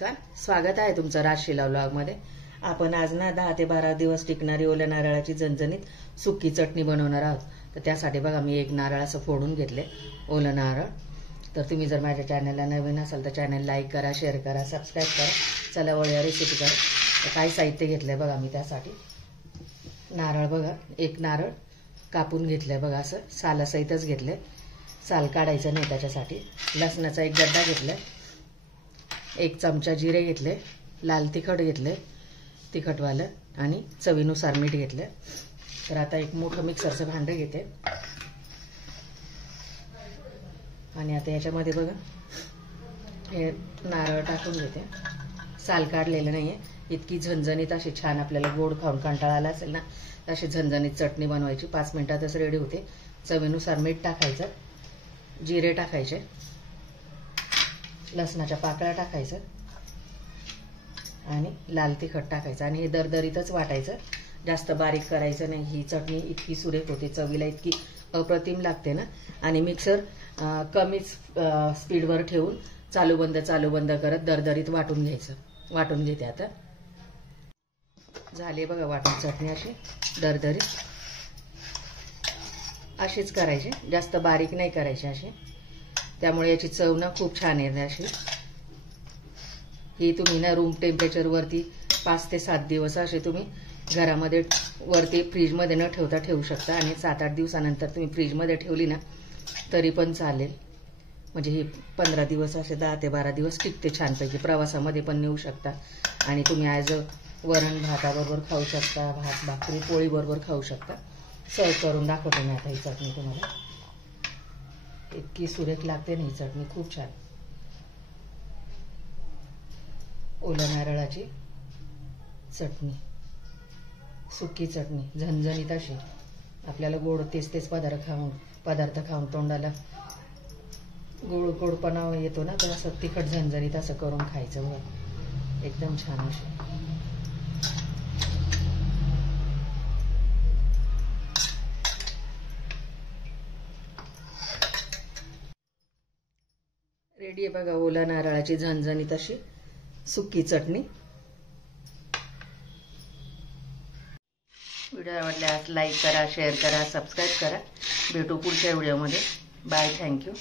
नमस्कार, स्वागत आहे तुमचं राजशिला व्लॉगमध्ये। आपण आज ना 10 ते 12 दिवस टिकणारी ओल्या नारळाची झणझणीत सुकी चटणी बनवणार आहोत। तर त्यासाठी बघा मी एक नारळ असं फोडून घेतले, ओलं नारळ। तर तुम्ही जर माझ्या चॅनलला नवीन असाल तर चॅनल लाईक करा, शेअर करा, सबस्क्राईब करा। चला वळूया रेसिपी करा। तर काही साहित्य घेतलंय बघा मी त्यासाठी। नारळ बघा, एक नारळ कापून घेतलंय बघा, असं सालासहितच घेतलंय, साल काढायचं नाही त्याच्यासाठी। लसणाचा एक गड्डा घेतलाय, एक चमचा जिरे घेतले, लाल तिखट घेतले तिखटवालं, आणि चवीनुसार मीठ घेतले। तर आता एक मोठं मिक्सरचं भांडं घेते आणि आता याच्यामध्ये बघा हे नारळ टाकून घेते। साल काढलेलं नाहीये। इतकी झणझणीत अशी छान, आपल्याला गोड खाऊन कंटाळा आला असेल ना तर अशी झणझणीत चटणी बनवायची, 5 मिनिटातच रेडी होते। चवीनुसार मीठ टाकायचं, जिरे टाकायचे, लसणाच्या पाकळ्या टाकायचं आणि लाल तिखट टाकायचं आणि हे दरदरीतच वाटायचं, जास्त बारीक करायचं नाही। ही चटणी इतकी सुरेख होते, चवीला इतकी अप्रतिम लागते ना। आणि मिक्सर कमीच स्पीडवर ठेवून चालू बंद करत दरदरीत वाटून घ्यायचं। वाटून घेते आता। झाली बघा वाटून चटणी अशी दरदरीत। अशीच करायची, जास्त बारीक नाही करायची अशी, त्यामुळे याची चव ना खूप छान येते अशी। ही तुम्ही ना रूम टेम्परेचर वरती 5 ते 7 दिवस असे तुम्ही घरामध्ये वरती फ्रीजमध्ये न ठेवता ठेवू शकता, आणि 7-8 दिवसानंतर तुम्ही फ्रीजमध्ये ठेवली ना तरी पण चालेल। म्हणजे ही 15 दिवस असे 10 ते 12 दिवस टिकते छानपैकी। प्रवासामध्ये पण नेऊ शकता आणि तुम्ही ॲज अ वरण भाताबरोबर खाऊ शकता, भात भाकरी पोळी बरोबर खाऊ शकता। सर्व करून दाखवते मी आता ही चटणी तुम्हाला। इतकी सुरेख लागते ना ही चटणी, खूप छान। ओल्या नारळाची चटणी, सुकी चटणी झणझणीत अशी। आपल्याला गोड तेच पदार्थ खाऊन तोंडाला गोडपणा येतो ना, तर असं तिखट झणझणीत असं करून खायचं बघा, एकदम छान अशी। रेडी आहे बघा ओल्या नारळाची झणझणीत अशी सुकी चटणी। व्हिडिओ आवडल्यास लाईक करा, शेअर करा, सबस्क्राईब करा। भेटू पुढच्या व्हिडिओमध्ये। Bye, thank you.